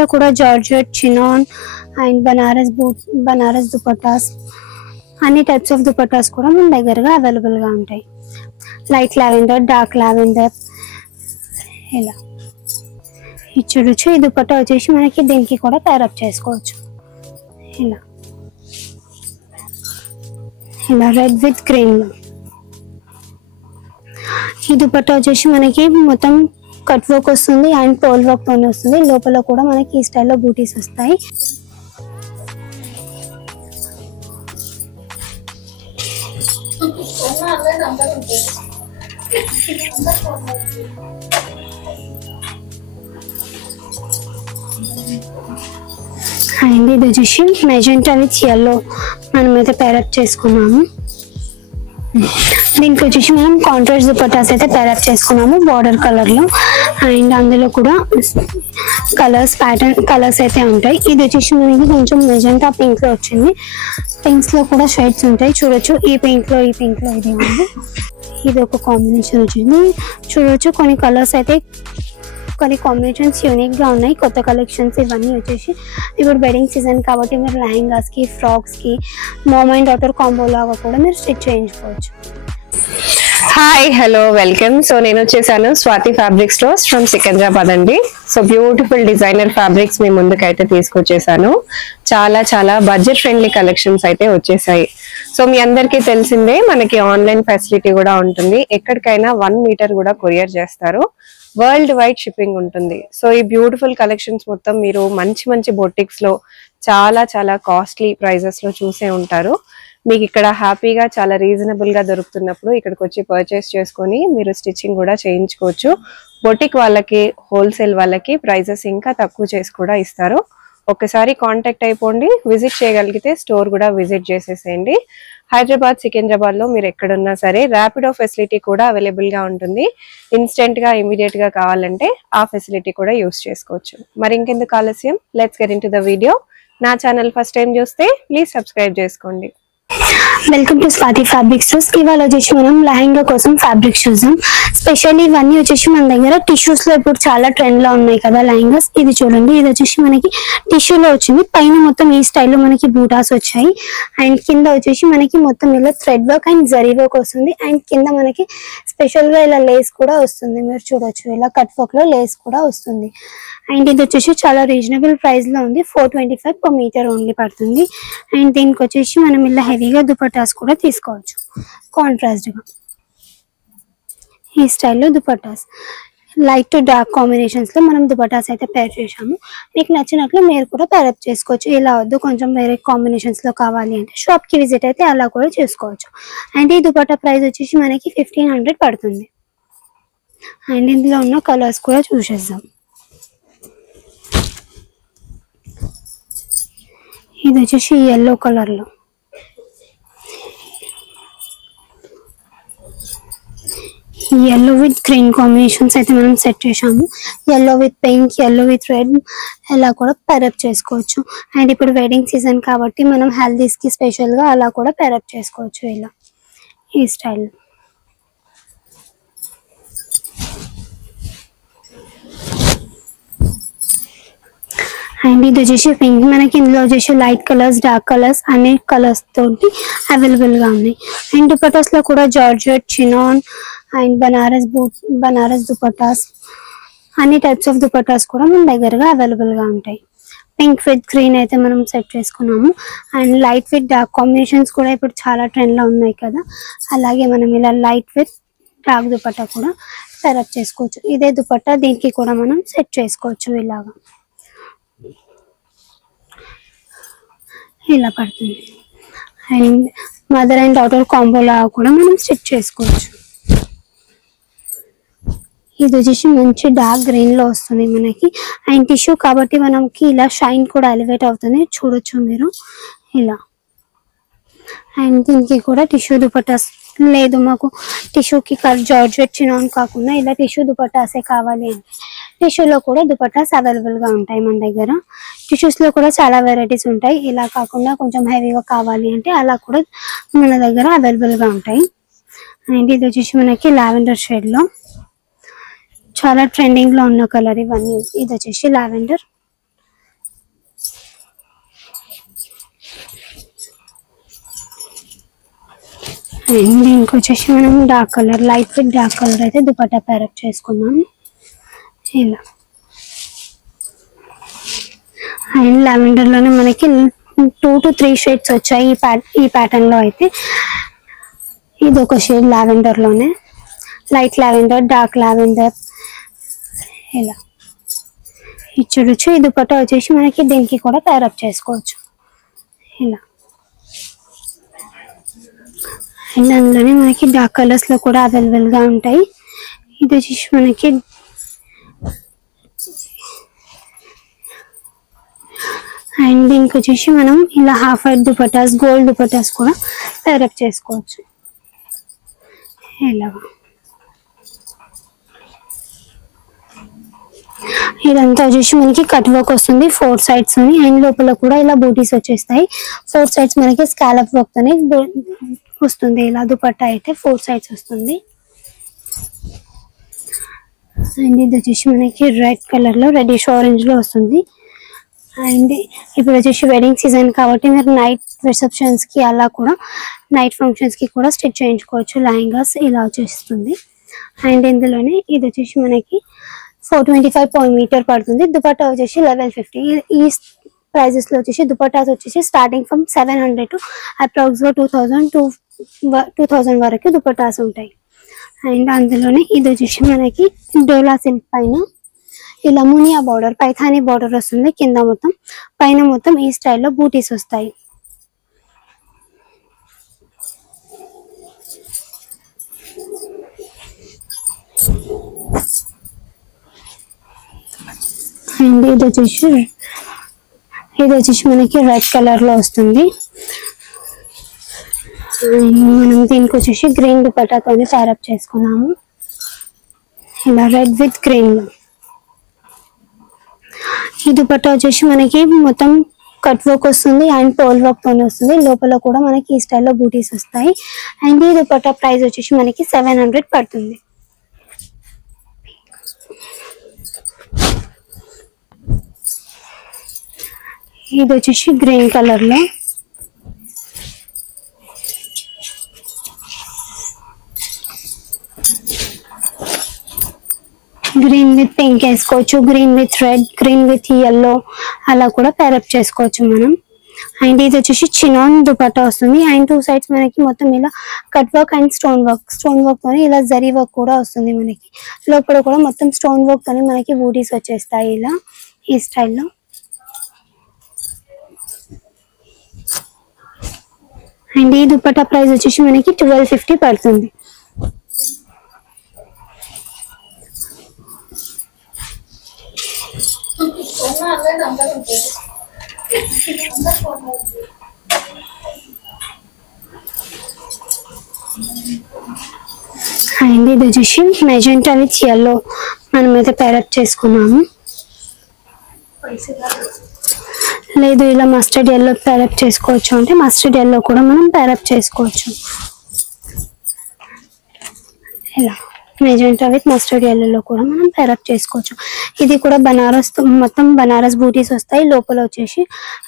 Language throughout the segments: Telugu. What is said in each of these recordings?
లో కూడా georgette, chinon and Banaras dupattas, అన్ని టైప్స్ ఆఫ్ దుపట్టాస్ కూడా మన దగ్గరగా అవైలబుల్ గా ఉంటాయి. లైట్ లావెండర్, డార్క్ లావెండర్, ఇలా చూడొచ్చు. ఈ దుపట్టా వచ్చేసి మనకి దీనికి కూడా పేరప్ చేసుకోవచ్చు. ఇలా రెడ్ విత్ గ్రీన్ లో ఈ దుపట్టా వచ్చేసి మనకి మొత్తం కట్ వర్క్ వస్తుంది అండ్ పోల్ వర్క్ తోనే వస్తుంది. లోపల కూడా మనకి ఈ స్టైల్లో బూటీస్ వస్తాయి. అండ్ ఇది వచ్చేసి మెజెంటా విత్ ఎల్లో మనమైతే పేరప్ చేసుకున్నాము. దీనికి వచ్చేసి మనం కాంట్రాస్ట్ దుపట్టాస్ అయితే పేరప్ చేసుకున్నాము బార్డర్ కలర్ లో. అండ్ అందులో కూడా కలర్స్ అయితే ఉంటాయి. ఇది వచ్చేసి మనకి కొంచెం మెజెంటా పింక్ లో వచ్చింది. పింక్స్ లో కూడా షేడ్స్ ఉంటాయి చూడొచ్చు. ఈ పింక్ లో ఇది ఉంది. ఇది ఒక కాంబినేషన్ వచ్చింది చూడొచ్చు. కొన్ని కాంబినేషన్స్ యూనిక్ గా ఉన్నాయి, కొత్త కలెక్షన్స్ ఇవన్నీ వచ్చేసి. ఇప్పుడు వెడ్డింగ్ సీజన్ కాబట్టి మీరు లెహంగాస్ కి, ఫ్రాక్స్ కి, మామ్ అండ్ డాటర్ కాంబో లాగా కూడా మీరు స్టిచ్ చేయించుకోవచ్చు. Hi, hello, welcome. సో నేను వచ్చేసాను Swathi fabric stores from Secunderabad అండి. సో బ్యూటిఫుల్ డిజైనర్ ఫ్యాబ్రిక్స్ మీ ముందుకైతే తీసుకొచ్చేసాను. చాలా బడ్జెట్ ఫ్రెండ్లీ కలెక్షన్స్ అయితే వచ్చేసాయి. సో మీ అందరికీ తెలిసిందే మనకి ఆన్లైన్ ఫెసిలిటీ కూడా ఉంటుంది. ఎక్కడికైనా 1 మీటర్ కూడా కొరియర్ చేస్తారు. వరల్డ్ వైడ్ షిప్పింగ్ ఉంటుంది. సో ఈ బ్యూటిఫుల్ కలెక్షన్స్ మొత్తం మీరు మంచి బొటిక్స్ లో చాలా కాస్ట్లీ ప్రైజెస్ లో చూసే ఉంటారు. మీకు ఇక్కడ హ్యాపీగా చాలా రీజనబుల్ గా దొరుకుతున్నప్పుడు ఇక్కడికి వచ్చి పర్చేస్ చేసుకొని మీరు స్టిచ్చింగ్ కూడా చేయించుకోవచ్చు. బొటిక్ వాళ్ళకి, హోల్సేల్ వాళ్ళకి ప్రైజెస్ ఇంకా తక్కువ చేసి కూడా ఇస్తారు. ఒక్కసారి కాంటాక్ట్ అయిపోండి. విజిట్ చేయగలిగితే స్టోర్ కూడా విజిట్ చేసేసేయండి. హైదరాబాద్, సికింద్రాబాద్ లో మీరు ఎక్కడున్నా సరే ర్యాపిడో ఫెసిలిటీ కూడా అవైలబుల్ గా ఉంటుంది. ఇన్స్టెంట్ గా, ఇమీడియట్ గా కావాలంటే ఆ ఫెసిలిటీ కూడా యూస్ చేసుకోవచ్చు. మరి ఇంకెందుకు ఆలస్యం, let's get into the video. నా ఛానల్ ఫస్ట్ టైం చూస్తే ప్లీజ్ సబ్స్క్రైబ్ చేసుకోండి. Welcome to Swathi fabric stores. ఇవాళ వచ్చేసి మనం లెహంగా కోసం ఫ్యాబ్రిక్స్ చూద్దాం. స్పెషల్లీ ఇవన్నీ వచ్చేసి మన దగ్గర టిష్యూస్ లో ఇప్పుడు చాలా ట్రెండ్ లో ఉన్నాయి కదా లెహంగాస్. ఇది చూడండి, ఇది వచ్చేసి మనకి టిష్యూలో వచ్చింది. పైన మొత్తం ఈ స్టైల్లో మనకి బూటాస్ వచ్చాయి. అండ్ కింద వచ్చేసి మనకి మొత్తం ఇలా thread work and zari work వస్తుంది. అండ్ కింద మనకి స్పెషల్ గా ఇలా లేస్ కూడా వస్తుంది. మీరు చూడొచ్చు, ఇలా కట్ వర్క్ లో లేస్ కూడా వస్తుంది. అండ్ ఇది వచ్చేసి చాలా రీజనబుల్ ప్రైస్ లో ఉంది. 425 per meter ఓన్లీ పడుతుంది. అండ్ దీనికి వచ్చేసి మనం ఇలా హెవీగా దుపట్టాస్ కూడా తీసుకోవచ్చు. కాంట్రాస్ట్ గా ఈ స్టైల్లో dupattas, light to dark combinations లో మనం దుపట్టాస్ అయితే పేర్ చేసాము. మీకు నచ్చినట్లు మీరు కూడా పేరప్ చేసుకోవచ్చు. ఇలా వద్దు, కొంచెం వేరే కాంబినేషన్స్ లో కావాలి అంటే షాప్ కి విజిట్ అయితే అలా కూడా చేసుకోవచ్చు. అండ్ ఈ దుపట్టా ప్రైస్ వచ్చేసి మనకి 1500 పడుతుంది. అండ్ ఇందులో ఉన్న కలర్స్ కూడా చూసేద్దాం. ఇది వచ్చేసి yellow కలర్ లో, yellow విత్ గ్రీన్ కాంబినేషన్స్ అయితే మనం సెట్ చేసాము. yellow with pink, yellow with red ఇలా కూడా పేరప్ చేసుకోవచ్చు. అండ్ ఇప్పుడు వెడ్డింగ్ సీజన్ కాబట్టి మనం హల్దీస్ కి స్పెషల్ గా అలా కూడా పేరప్ చేసుకోవచ్చు. ఇలా ఈ స్టైల్. అండ్ ఇది వచ్చేసి పింక్. మనకి ఇందులో వచ్చేసి లైట్ కలర్స్, డార్క్ కలర్స్ అనే కలర్స్ తోటి అవైలబుల్ గా ఉన్నాయి. అండ్ దుపట్టాస్ లో కూడా georgette, chinon and Banaras dupattas, అన్ని టైప్స్ ఆఫ్ దుపట్టాస్ కూడా మన దగ్గరగా అవైలబుల్ గా ఉంటాయి. పింక్ విత్ గ్రీన్ అయితే మనం సెట్ చేసుకున్నాము. And light with dark combinations కూడా ఇప్పుడు చాలా ట్రెండ్ లో ఉన్నాయి కదా. అలాగే మనం ఇలా లైట్ విత్ డార్క్ దుపట్టా కూడా పేరప్ చేసుకోవచ్చు. ఇదే దుపట్టా దీనికి కూడా మనం సెట్ చేసుకోవచ్చు. ఇలాగా ఇలా పడుతుంది. And mother and daughter combo లాగా కూడా మనం స్టిచ్ చేసుకోవచ్చు. ఇది వచ్చేసి మంచి డార్క్ గ్రీన్ లో వస్తుంది మనకి. అండ్ టిష్యూ కాబట్టి మనకి ఇలా షైన్ కూడా ఎలివేట్ అవుతుంది. చూడొచ్చు మీరు ఇలా. అండ్ దీనికి కూడా టిష్యూ దుపట్టాస్ లేదు, మాకు టిష్యూకి జార్జెట్, చినాన్ కాకుండా ఇలా టిష్యూ దుపట్టాసే కావాలి అంటే టిష్యూలో కూడా దుపట్టాస్ అవైలబుల్ గా ఉంటాయి మన దగ్గర. టిష్యూస్ లో కూడా చాలా వెరైటీస్ ఉంటాయి. ఇలా కాకుండా కొంచెం హెవీగా కావాలి అంటే అలా కూడా మన దగ్గర అవైలబుల్ గా ఉంటాయి. అండ్ ఇది వచ్చేసి మనకి లావెండర్ షేడ్ లో చాలా ట్రెండింగ్ లో ఉన్న కలర్ ఇవన్నీ. ఇది వచ్చేసి లావెండర్. అండ్ దీనికి వచ్చేసి మనం dark colour, light with dark colour అయితే దుపట్టా పేరప్ చేసుకున్నాం ఇలా. అండ్ లావెండర్ లోనే మనకి 2 to 3 షేడ్స్ వచ్చాయి ఈ ప్యాటర్న్ లో అయితే. ఇది ఒక షేడ్ లావెండర్ లోనే, లైట్ లావెండర్, డార్క్ లావెండర్ ఇలా చూడొచ్చు. ఈ దుపట్టా వచ్చేసి మనకి దీనికి కూడా పేరప్ చేసుకోవచ్చు ఇలా. అండ్ అందులోనే మనకి డార్క్ కలర్స్ లో కూడా అవైలబుల్ గా ఉంటాయి. ఇది వచ్చేసి మనకి అండ్ దీనికి వచ్చేసి మనం ఇలా half white dupattas, gold dupattas కూడా పేరప్ చేసుకోవచ్చు ఇలా. ఇదంతా వచ్చేసి మనకి కట్ వర్క్ వస్తుంది 4 sides అని. అండ్ లోపల కూడా ఇలా బూటీస్ వచ్చేస్తాయి. 4 sides మనకి స్కాలప్ వర్క్ తోనే వస్తుంది ఇలా. దుపట్టా అయితే 4 sides వస్తుంది. అండ్ ఇది వచ్చేసి మనకి రెడ్ కలర్ లో, రెడ్డిష్ ఆరెంజ్ లో వస్తుంది. అండ్ ఇప్పుడు వచ్చేసి వెడ్డింగ్ సీజన్ కాబట్టి మీరు నైట్ రిసెప్షన్స్ కి అలా కూడా, నైట్ ఫంక్షన్స్ కి కూడా స్టిచ్ చేయించుకోవచ్చు లెహంగాస్ ఇలా వచ్చేస్తుంది. అండ్ ఇందులోనే ఇది వచ్చేసి మనకి 425 per meter పడుతుంది. దుపట్టా వచ్చేసి 1150. ఈ ప్రైజెస్ లో వచ్చేసి దుపట్టాస్ వచ్చేసి స్టార్టింగ్ ఫ్రమ్ 700 to అప్రాక్సిమేట్ 2000 వరకు దుపట్టాస్ ఉంటాయి. అండ్ అందులోనే ఇది వచ్చేసి మనకి డోలా సిల్క్ పైన ఇలా మునియా బార్డర్, పైథానీ బార్డర్ వస్తుంది కింద మొత్తం, పైన మొత్తం ఈ స్టైల్లో బూటీస్ వస్తాయి. అండ్ ఇది వచ్చేసి మనకి రెడ్ కలర్ లో వస్తుంది. మనం దీనికి వచ్చేసి గ్రీన్ దుపట్టాతో పేరప్ చేసుకున్నాము ఇలా, రెడ్ విత్ గ్రీన్ లో. ఈ దుపట్టా వచ్చేసి మనకి మొత్తం కట్ వర్క్ వస్తుంది అండ్ పోల్ వర్క్ తోనే వస్తుంది. లోపల కూడా మనకి ఈ స్టైల్లో బూటీస్ వస్తాయి. అండ్ ఈ దుపట్టా ప్రైస్ వచ్చేసి మనకి 700 పడుతుంది. ఇది వచ్చేసి గ్రీన్ కలర్ లో, గ్రీన్ విత్ పింక్ వేసుకోవచ్చు, green with red, green with yellow అలా కూడా పేరప్ చేసుకోవచ్చు మనం. అండ్ ఇది వచ్చేసి చినాన్ దుపట్టా వస్తుంది. అండ్ 2 sides మనకి మొత్తం ఇలా cut work and stone work తోని ఇలా జరీ వర్క్ కూడా వస్తుంది మనకి. లోపల కూడా మొత్తం స్టోన్ వర్క్ తోని మనకి బూటీస్ వచ్చేస్తాయి ఇలా ఈ స్టైల్లో. అండ్ ఈ దుపట్టా ప్రైస్ వచ్చేసి మనకి 1250 పడుతుంది. అండ్ ఇది వచ్చేసి మెజెంటా విత్ yellow మనమైతే పేరప్ చేసుకున్నాము. లేదు ఇలా మస్టర్డ్ yellow పేరప్ చేసుకోవచ్చు అంటే మస్టర్డ్ yellow కూడా మనం పేరప్ చేసుకోవచ్చు ఇలా. మెజెంటా విత్ మస్టర్డ్ yellow లో కూడా మనం పేరప్ చేసుకోవచ్చు. ఇది కూడా బనారస్, మొత్తం బనారస్ బూటీస్ వస్తాయి లోపల వచ్చేసి.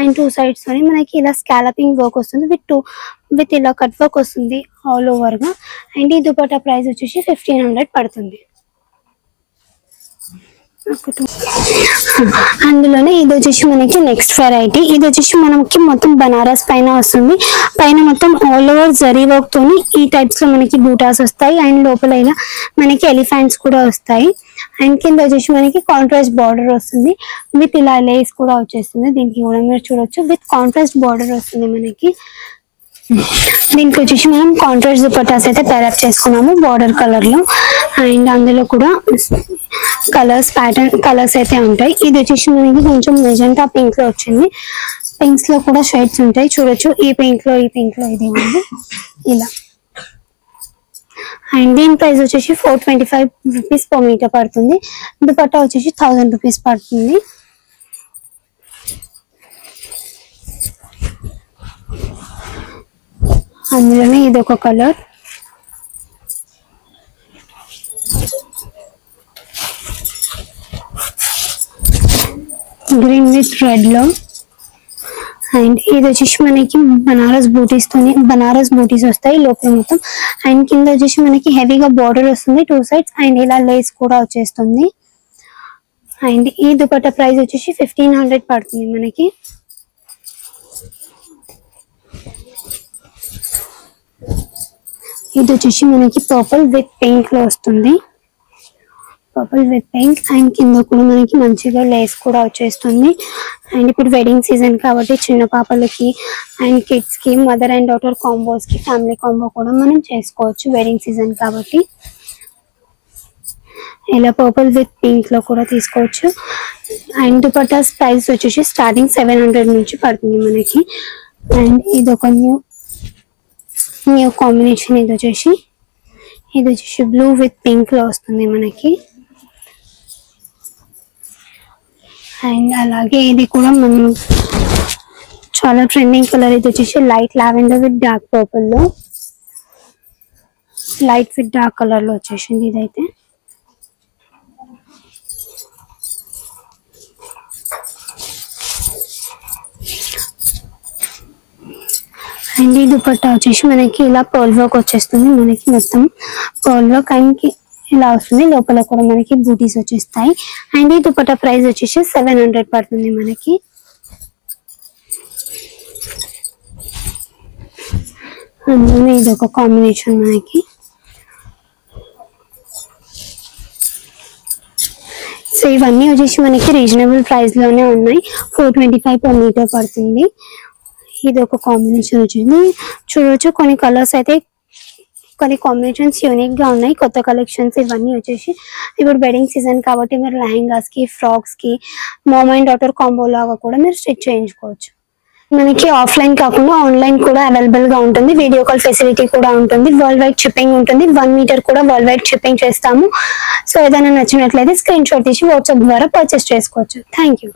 అండ్ 2 sides అని మనకి ఇలా స్కాలపింగ్ వర్క్ వస్తుంది విత్ ఇలా కట్ వర్క్ వస్తుంది ఆల్ ఓవర్ గా. అండ్ ఈ దుపట్టా ప్రైస్ వచ్చేసి 1500 పడుతుంది. అందులోనే ఇది వచ్చేసి మనకి నెక్స్ట్ వెరైటీ. ఇది వచ్చేసి మనకి మొత్తం బనారస్ పైన వస్తుంది. పైన మొత్తం ఆల్ ఓవర్ జరీ వర్క్ తోని ఈ టైప్స్ లో మనకి బూటాస్ వస్తాయి. అండ్ లోపల ఇలా మనకి ఎలిఫెంట్స్ కూడా వస్తాయి. అండ్ కింద వచ్చేసి మనకి కాంట్రాస్ట్ బార్డర్ వస్తుంది విత్ ఇలా లేస్ కూడా వచ్చేస్తుంది. దీనికి కూడా మీరు చూడొచ్చు విత్ కాంట్రాస్ట్ బార్డర్ వస్తుంది మనకి. దీనికి వచ్చేసి మనం కాంట్రాస్ట్ దుపట్టాస్ అయితే పేరప్ చేసుకున్నాము బార్డర్ కలర్ లో. అండ్ అందులో కూడా కలర్స్ అయితే ఉంటాయి. ఇది వచ్చేసి మనకి కొంచెం మెజెంటా పింక్ లో వచ్చింది. పింక్స్ లో కూడా షేడ్స్ ఉంటాయి చూడొచ్చు. ఈ పింక్ లో ఇది ఉంది ఇలా. అండ్ దీని ప్రైస్ వచ్చేసి 425 రూపీస్ per meter పడుతుంది. దుపట్టా వచ్చేసి 1000 రూపీస్ పడుతుంది. అందులోనే ఇది ఒక కలర్, గ్రీన్ విత్ రెడ్ లో. అండ్ ఇది వచ్చేసి మనకి బనారస్ బూటీస్ వస్తాయి లోపల మొత్తం. అండ్ కింద వచ్చేసి మనకి హెవీగా బార్డర్ వస్తుంది 2 sides అండ్ ఇలా లేస్ కూడా వచ్చేస్తుంది. అండ్ ఈ దుపట్టా ప్రైస్ వచ్చేసి 1500 పడుతుంది మనకి. ఇది వచ్చేసి మనకి పర్పుల్ విత్ పింక్ లో వస్తుంది. పర్పుల్ విత్ పింక్ అండ్ కింద కూడా మనకి మంచిగా లేస్ కూడా వచ్చేస్తుంది. అండ్ ఇప్పుడు వెడ్డింగ్ సీజన్ కాబట్టి చిన్న పాపలకి అండ్ కిడ్స్ కి మదర్ అండ్ డాటర్ కాంబోస్ కి ఫ్యామిలీ కాంబో కూడా మనం చేసుకోవచ్చు వెడ్డింగ్ సీజన్ కాబట్టి. ఇలా పర్పుల్ విత్ పింక్ లో కూడా తీసుకోవచ్చు. అండ్ దుపట్టాస్ ప్రైస్ వచ్చేసి స్టార్టింగ్ 700 నుంచి పడుతుంది మనకి. అండ్ ఇది ఒక న్యూ కాంబినేషన్. ఇది వచ్చేసి బ్లూ విత్ పింక్ లో వస్తుంది మనకి. అండ్ అలాగే ఇది కూడా మనం చాలా ట్రెండింగ్ కలర్. ఇది వచ్చేసి light lavender with dark purple లో, లైట్ విత్ డార్క్ కలర్ లో వచ్చేసింది ఇదైతే. అండ్ ఈ దుపట్టా వచ్చేసి మనకి ఇలా పర్ల్ వర్క్ వచ్చేస్తుంది మనకి. మొత్తం పర్ల్ వర్క్ అండ్ ఇలా వస్తుంది. లోపల కూడా మనకి బూటీస్ వచ్చేస్తాయి. అండ్ ఈ దుపట్టా ప్రైస్ వచ్చేసి 700 పడుతుంది మనకి. అందులో ఇది ఒక కాంబినేషన్ మనకి. సో ఇవన్నీ వచ్చేసి మనకి రీజనబుల్ ప్రైస్ లోనే ఉన్నాయి. 425 per meter పడుతుంది. ఇది ఒక కాంబినేషన్ వచ్చింది చూడవచ్చు. కొన్ని కలర్స్ అయితే కొన్ని కాంబినేషన్స్ యూనిక్ గా ఉన్నాయి, కొత్త కలెక్షన్స్ ఇవన్నీ వచ్చేసి. ఇప్పుడు వెడ్డింగ్ సీజన్ కాబట్టి మీరు లెహంగాస్ కి ఫ్రాక్స్ కి మామ్ అండ్ డాటర్ కాంబో లాగా కూడా మీరు స్టిచ్ చేయించుకోవచ్చు. మనకి ఆఫ్లైన్ కాకుండా ఆన్లైన్ కూడా అవైలబుల్ గా ఉంటుంది. వీడియో కాల్ ఫెసిలిటీ కూడా ఉంటుంది. వరల్డ్ వైడ్ షిప్పింగ్ ఉంటుంది. 1 meter కూడా వరల్డ్ వైడ్ షిప్పింగ్ చేస్తాము. సో ఏదైనా నచ్చినట్లయితే స్క్రీన్ షాట్ తీసి వాట్సాప్ ద్వారా పర్చేస్ చేసుకోవచ్చు. Thank you.